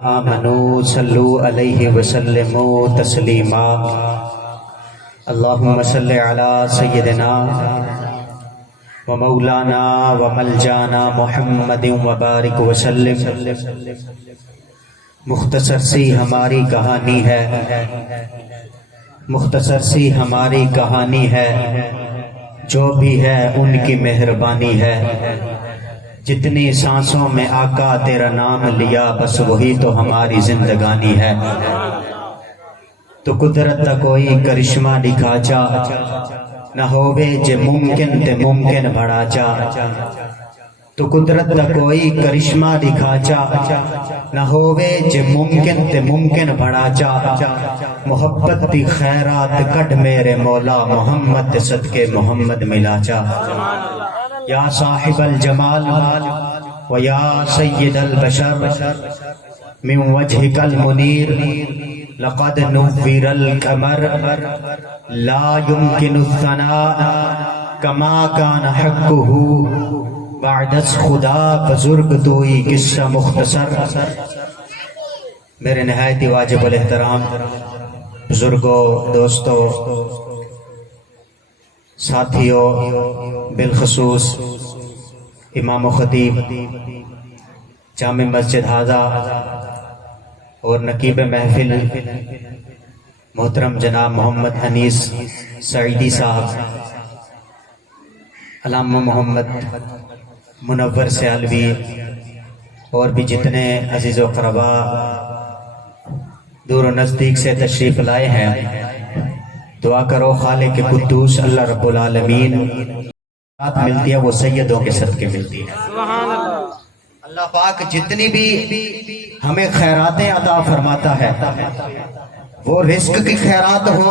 آمنوا صلو علیہ وسلم تسلیما اللہم صلی علی سیدنا و مولانا و ملجانا محمد وبارک وسلم۔ مختصر سی ہماری کہانی ہے، مختصر سی ہماری کہانی ہے، جو بھی ہے ان کی مہربانی ہے۔ جتنی سانسوں میں آقا تیرا نام لیا، بس وہی تو ہماری زندگانی ہے۔ تو قدرت دا کوئی کرشمہ دکھا چا، نہ ہووے جے ممکن تے ممکن بڑھا چا۔ تو قدرت دا کوئی کرشمہ دکھا چا، نہ ہووے جے ممکن تے ممکن بڑھا چا۔ محبت دی خیرات کٹ میرے مولا، محمد صدقے محمد ملا چا۔ یا صاحب الجمال و یا سید البشر، من وجهك المنیر لقد نور القمر، لا يمكن الثناء كما كان حقه بعد از خدا بزرگ توئی قصہ مختصر۔ میرے نہایت واجب الاحترام بزرگوں، دوستوں، ساتھیوں، بالخصوص امام و خطیب جامع مسجد ہاضہ اور نقیب محفل محترم جناب محمد انیس سعیدی صاحب، علامہ محمد منور سیالوی، اور بھی جتنے عزیز و قربا دور و نزدیک سے تشریف لائے ہیں، دعا کرو خالق قدوس اللہ رب العالمین بات ملتی ہے وہ سیدوں کے صدقے ملتی ہے۔ اللہ پاک جتنی بھی ہمیں خیراتیں عطا فرماتا ہے، وہ رزق کی خیرات ہو،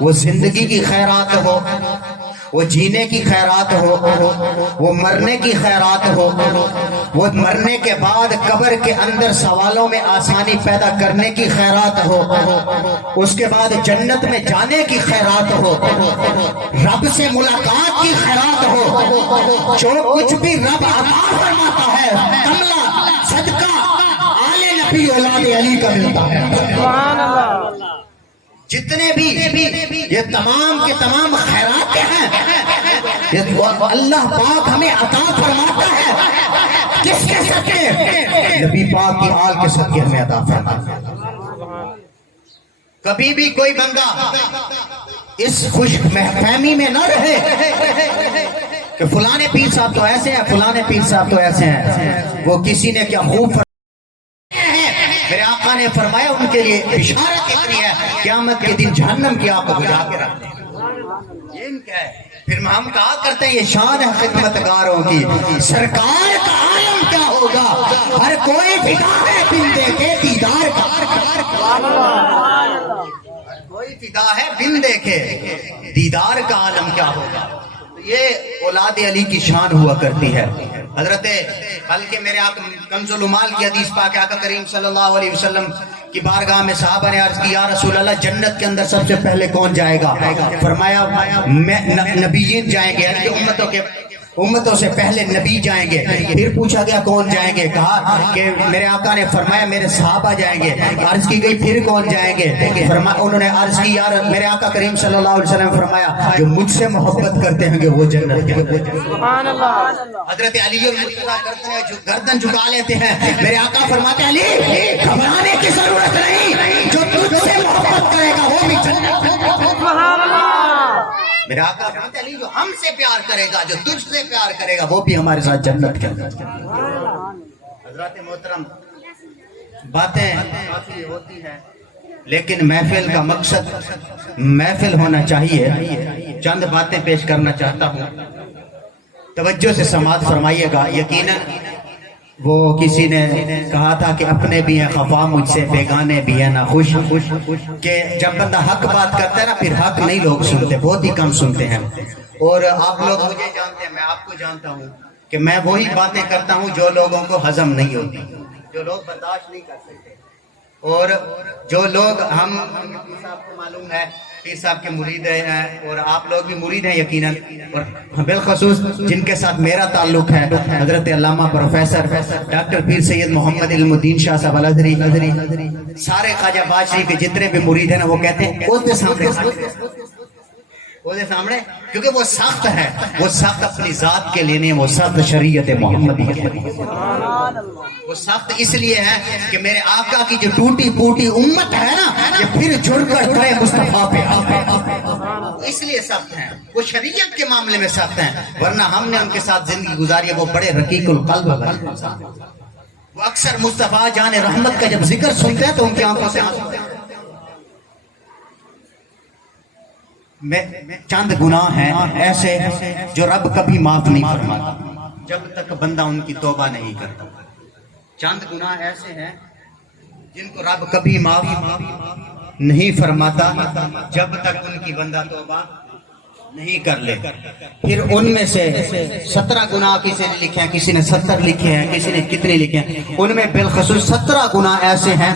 وہ زندگی کی خیرات ہو، وہ جینے کی خیرات ہو، وہ مرنے کی خیرات ہو، وہ مرنے کے بعد قبر کے اندر سوالوں میں آسانی پیدا کرنے کی خیرات ہو، اس کے بعد جنت میں جانے کی خیرات ہو، رب سے ملاقات کی خیرات ہو۔ جو کچھ بھی رب عطا فرماتا ہے، کملا صدقہ آل نبی اولاد علی کا ملتا ہے۔ سبحان اللہ۔ جتنے بھی یہ تمام کے تمام خیراتیں ہیں، یہ اللہ پاک ہمیں عطا فرماتا ہے۔ کس کے صدقے؟ نبی پاک کی آل کے صدقے ہمیں عطا فرماتا ہے۔ کبھی بھی کوئی بندہ اس خوش فہمی میں نہ رہے کہ فلانے پیر صاحب تو ایسے ہیں، فلانے پیر صاحب تو ایسے ہیں، وہ کسی نے کیا خوب میرے آقا نے فرمایا ان کے لیے بشارت اتنی ہے، قیامت کے دن جہنم کی آگ کو بجھا کے رکھ دیں۔ یہ ان کا ہے۔ پھر ہم کہا کرتے ہیں یہ شان ہے خدمتگاروں کی، سرکار کا عالم کیا ہوگا، ہر کوئی فدا ہے بن دیکھے دیدار کا، ہر کوئی فدا ہے بن دیکھے دیدار کا عالم کیا ہوگا۔ یہ اولاد علی کی شان ہوا کرتی ہے۔ حضرت بلکہ میرے آقا کنز العمال کی حدیث پاک آقا کریم صلی اللہ علیہ وسلم کی بارگاہ میں صحابہ نے عرض کی، یا رسول اللہ جنت کے اندر سب سے پہلے کون جائے گا؟ فرمایا نبیین جائیں گے، یعنی کہ امتوں سے پہلے نبی جائیں گے۔ پھر پوچھا گیا کون جائیں گے؟ کہا کہ میرے آقا نے فرمایا میرے صحابہ جائیں گے۔ عرض کی گئی پھر کون جائیں گے؟ انہوں نے عرض کی یار میرے آقا کریم صلی اللہ علیہ وسلم فرمایا جو مجھ سے محبت کرتے ہیں کہ وہ جنت کے اندر۔ سبحان اللہ۔ حضرت علی کرتے ہیں جو گردن جھکا لیتے ہیں، میرے آقا فرماتے ہیں علی گھبرانے کی ضرورت نہیں، جو تجھ سے محبت کرے گا وہ بھی جنت۔ سبحان اللہ۔ میرے آقا فرماتے ہیں علی جو ہم سے پیار کرے گا، جو تجھ سے پیار کرے گا وہ بھی ہمارے ساتھ جنت کے اندر۔ حضرات محترم، باتیں کافی ہوتی ہیں لیکن محفل کا مقصد محفل ہونا چاہیے۔ چند باتیں پیش کرنا چاہتا ہوں، توجہ سے سماعت فرمائیے گا۔ یقیناً وہ کسی نے کہا تھا کہ اپنے بھی ہیں خفا مجھ سے، بیگانے بھی ہیں نہ خوش، کہ جب بندہ حق بات کرتا ہے نا پھر حق نہیں لوگ سنتے، بہت ہی کم سنتے ہیں۔ اور آپ لوگ مجھے جانتے ہیں، میں آپ کو جانتا ہوں کہ میں وہی باتیں کرتا ہوں جو لوگوں کو ہضم نہیں ہوتی، جو لوگ برداشت نہیں کر سکتے، اور جو لوگ ہم صاحب کو معلوم ہے پیر صاحب کے مرید ہیں اور آپ لوگ بھی مرید ہیں یقیناً، اور بالخصوص جن کے ساتھ میرا تعلق ہے حضرت علامہ پروفیسر ڈاکٹر پیر سید محمد علم الدین شاہ صاحب الازہری، سارے خواجہ باز شریف کے جتنے بھی مرید ہیں نا وہ کہتے ہیں اس کے سامنے کیونکہ وہ سخت ہے، وہ سخت اپنی ذات کے لیے نہیں، وہ سخت شریعت محمدی کے لیے، وہ سخت اس لیے ہے کہ میرے آقا کی جو ٹوٹی پوٹی امت ہے نا یہ پھر جڑ کر کھڑے مصطفیٰ پہ اس لیے سخت ہیں، وہ شریعت کے معاملے میں سخت ہیں، ورنہ ہم نے ان کے ساتھ زندگی گزاری ہے، وہ بڑے رقیق القلب ہیں، وہ اکثر مصطفیٰ جان رحمت کا جب ذکر سنتے ہیں تو ان کی آنکھوں سے آنسو آتے ہیں۔ چند گناہ ہیں ایسے جو رب کبھی معاف نہیں فرماتا جب تک بندہ ان کی توبہ نہیں کرتا، چند گناہ ایسے ہیں جن کو رب کبھی معاف نہیں فرماتا جب تک ان کی بندہ توبہ نہیں کر لے۔ پھر ان میں سے 17 گناہ کسی نے لکھے ہیں، کسی نے 70 لکھے ہیں، کسی نے کتنے لکھے ہیں، ان میں بالخصوص 17 گناہ ایسے ہیں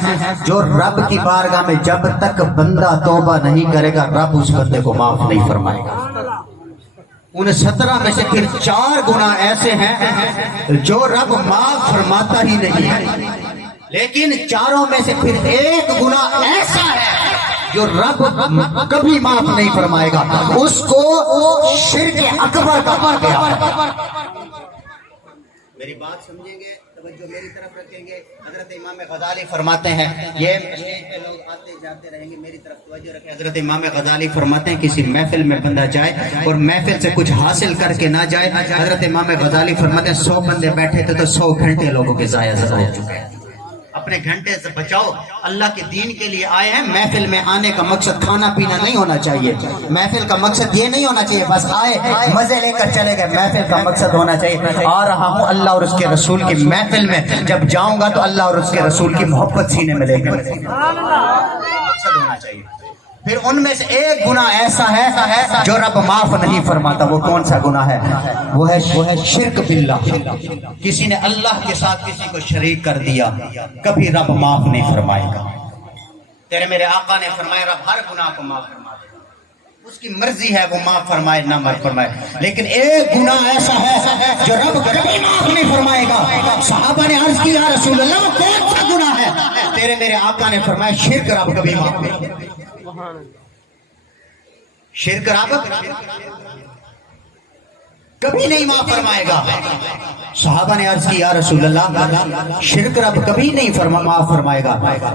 جو رب کی بارگاہ میں جب تک بندہ توبہ نہیں کرے گا رب اس بندے کو معاف نہیں فرمائے گا۔ ان 17 میں سے پھر 4 گناہ ایسے ہیں جو رب معاف فرماتا ہی نہیں ہے، لیکن چاروں میں سے پھر ایک گناہ ایسا ہے جو رب کبھی معاف نہیں فرمائے گا، اس کو شرک اکبر کہا گیا۔ میری بات سمجھیں گے، توجہ میری طرف رکھیں گے۔ حضرت امام غزالی فرماتے ہیں، یہ لوگ آتے جاتے رہیں گے، میری طرف توجہ رکھیں۔ حضرت امام غزالی فرماتے ہیں کسی محفل میں بندہ جائے اور محفل سے کچھ حاصل کر کے نہ جائے، حضرت امام غزالی فرماتے ہیں 100 بندے بیٹھے تھے تو 100 گھنٹے لوگوں کے ضائع ہو چکے ہیں۔ اپنے گھنٹے سے بچاؤ، اللہ کے دین کے لیے آئے ہیں۔ محفل میں آنے کا مقصد کھانا پینا نہیں ہونا چاہیے، محفل کا مقصد یہ نہیں ہونا چاہیے بس آئے مزے لے کر چلے گئے، محفل کا مقصد ہونا چاہیے آ رہا ہوں اللہ اور اس کے رسول کی محفل میں، جب جاؤں گا تو اللہ اور اس کے رسول کی محبت سینے میں لے کر مقصد ہونا چاہیے۔ پھر ان میں سے ایک گناہ ایسا ہے جو رب معاف نہیں فرماتا، وہ کون سا گناہ ہے؟ وہ ہے شرک باللہ، کسی نے اللہ کے ساتھ کسی کو شریک کر دیا، کبھی رب معاف نہیں فرمائے گا۔ تیرے میرے آقا نے فرمایا رب ہر گناہ کو معاف فرما دے گا، اس کی مرضی ہے وہ معاف فرمائے نہ معاف فرمائے، لیکن ایک گناہ ایسا ہے جو رب کبھی معاف نہیں فرمائے گا۔ صحابہ نے عرض کی یا رسول اللہ وہ کون سا گناہ ہے؟ تیرے میرے آقا نے فرمایا شرک رب کبھی معاف نہیں فرمائے گا، شرک رب کبھی نہیں معاف فرمائے گا۔ صحابہ نے عرض کی یا رسول اللہ شرک رب کبھی نہیں معاف فرمائے گا۔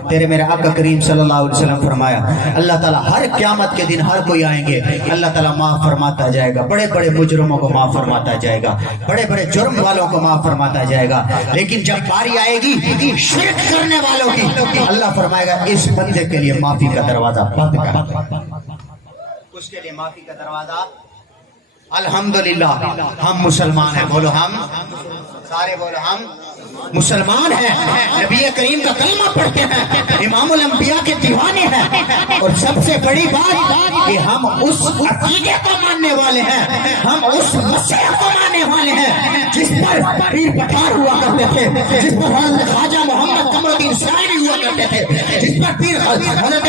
تیرے میرے آقا کریم صلی اللہ علیہ وسلم فرمایا اللہ تعالیٰ ہر قیامت کے دن ہر کوئی آئیں گے، اللہ تعالیٰ معاف فرماتا جائے گا، بڑے بڑے مجرموں کو معاف فرماتا جائے گا، بڑے بڑے جرم والوں کو معاف فرماتا جائے گا، لیکن جب باری آئے گی شرک کرنے والوں کی اللہ فرمائے گا اس بندے کے لیے معافی کا دروازہ بند کر، اس کے لیے معافی کا دروازہ۔ الحمدللہ ہم مسلمان ہیں، بولو ہم سارے بولو ہم مسلمان ہیں، نبی کریم کا کلمہ پڑھتے ہیں، امام الانبیاء کے دیوانے ہیں، اور سب سے بڑی بات کہ ہم اس عقیدے کو ماننے والے ہیں، ہم اس مسیح کو ماننے والے ہیں جس پر پیر پٹھار ہوا کرتے تھے، جس پر حضرت خواجہ محمد قمر الدین سائری ہوا کرتے تھے، جس پر پیر حضرت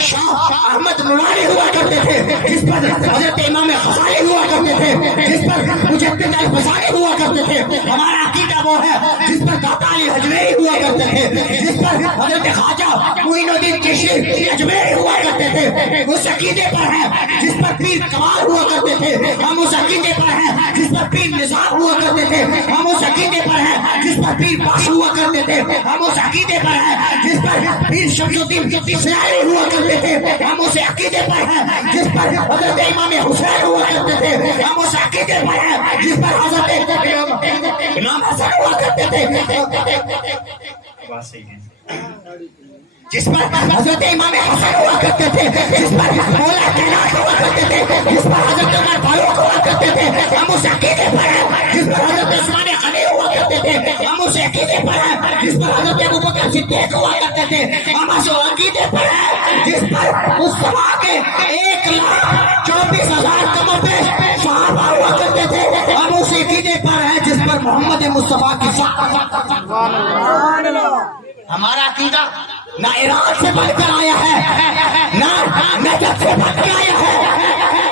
شاہ احمد نورانی ہوا کرتے تھے، جس پر حضرت امام غزالی ہوا کرتے تھے، جس پر مجدد الفسانی ہوا کرتے تھے۔ ہمارا عقیدہ وہ ہے جس پر داتا علی اجمیری ہوا کرتے تھے، جس پر حضرت خواجہ معین الدین چشتی اجمیری ہوا کرتے تھے، اس عقیدے پر ہے جس پر پیر کمال ہوا کرتے تھے، ہم اس عقیدے پر ہیں جس پر پیر نظام ہوا کرتے تھے، ہم اس عقیدے پر ہیں جس پر پیر باش ہوا کرتے تھے، ہم اس عقیدے پر ہیں جس پر پیر شمس الدین اسرائیلی ہوا کرتے تھے، ہم اس عقیدے پر ہیں جس پر حضرت امام حسین ہوا کرتے تھے، ہم اس عقیدے پر ہیں جس پر حضرت امام حسن ہوا کرتے تھے، جس پر حضرت امام حسن ہوا کرتے تھے، جس پر مولا کائنات ہوا کرتے تھے، جس پر حضرت عمر فاروق ہوا کرتے تھے، ہم اس عقیدے پر ہیں جس پر حضرت عثمان غنی ہوا کرتے تھے، ہم اس عقیدے پر ہیں جس پر حضرت ابوبکر صدیق ہوا کرتے تھے، ہم اس عقیدے پر ہیں جس پر مصطفیٰ کے 1,24,000 کمر پیش صحابہ ہوا کرتے تھے، ہم اس عقیدے پر ہیں جس پر محمد مصطفیٰ کی ہمارا عقیدہ نہ ایران سے بڑھ کر آیا ہے نہ نجد سے بڑھ کے آیا ہے،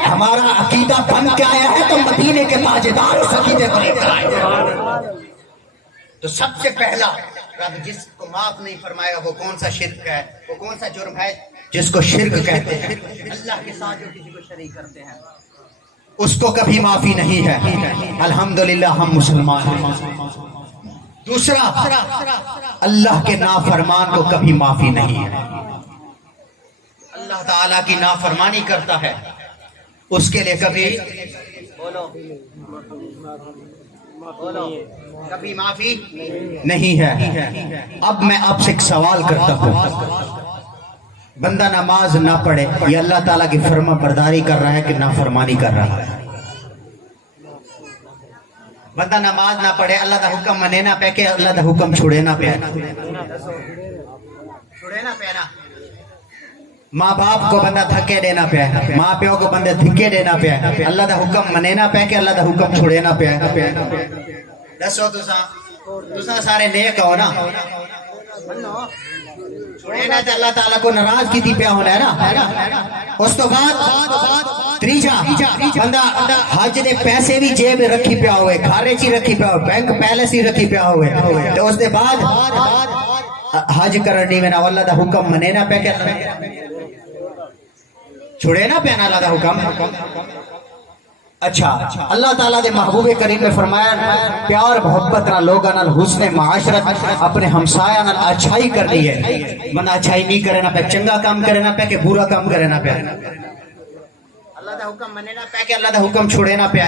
ہمارا عقیدہ بن کے آیا ہے تو مدینے کے تاجدار اس عقیدے کو لے کر آئے ہیں۔ تو سب سے پہلا رب جس کو معاف نہیں فرمائے گا وہ کون سا شرک ہے، وہ کون سا جرم ہے جس کو شرک کہتے ہیں، اللہ کے ساتھ جو کسی کو شریک کرتے ہیں اس کو کبھی معافی نہیں ہے۔ الحمدللہ ہم مسلمان ہیں۔ دوسرا، اللہ کے نافرمان کو کبھی معافی نہیں ہے۔ اللہ تعالیٰ کی نافرمانی کرتا ہے اس کے لیے کبھی کبھی معافی نہیں ہے۔ اب میں آپ سے ایک سوال کرتا ہوں، بندہ نماز نہ پڑھے یہ اللہ تعالیٰ کی فرما برداری کر رہا ہے کہ نافرمانی کر رہا ہے؟ بندہ نماز نہ پڑھے اللہ دا حکم منے نہ پہ کہ اللہ دا حکم چھوڑے نہ پہ، چھوڑے نہ پہ نا، ماں باپ کو بندہ دھکے دینا پہ، ماں پیو کو بندہ دھکے دینا پہ، اللہ دا حکم منے نہ پہ کہ اللہ دا حکم چھوڑے نہ پہ۔ دسو تساں سارے نیک ہو نا، چھوڑے نہ تے اللہ تعالیٰ کو ناراض کی پیا ہونا ہے نا۔ اس تو بعد تیجا بندہ حج دے پیسے بھی جیب رکھی پیا ہوئے، کھارے چی رکھی پیا ہوئے، بینک پیلس ہی رکھی پیا ہوئے، تو اس دے بعد حج کرنی میں نہ اللہ دا حکم منے نہ پہ کہ چھوڑے نہ پہ نا اللہ دا حکم۔ اچھا، اللہ تعالیٰ دے محبوب کریم نے فرمایا پیار محبت نہ لوگاں نال حسن معاشرت اپنے ہمسایہ نال اچھائی کرنی ہے، بندہ اچھائی نہیں کرے نہ پہ، چنگا کام کرے نہ پہ کہ برا کام کرے نہ پہ، اللہ دا حکم منے نہ پہ کہ اللہ دا حکم چھوڑے نہ پہ۔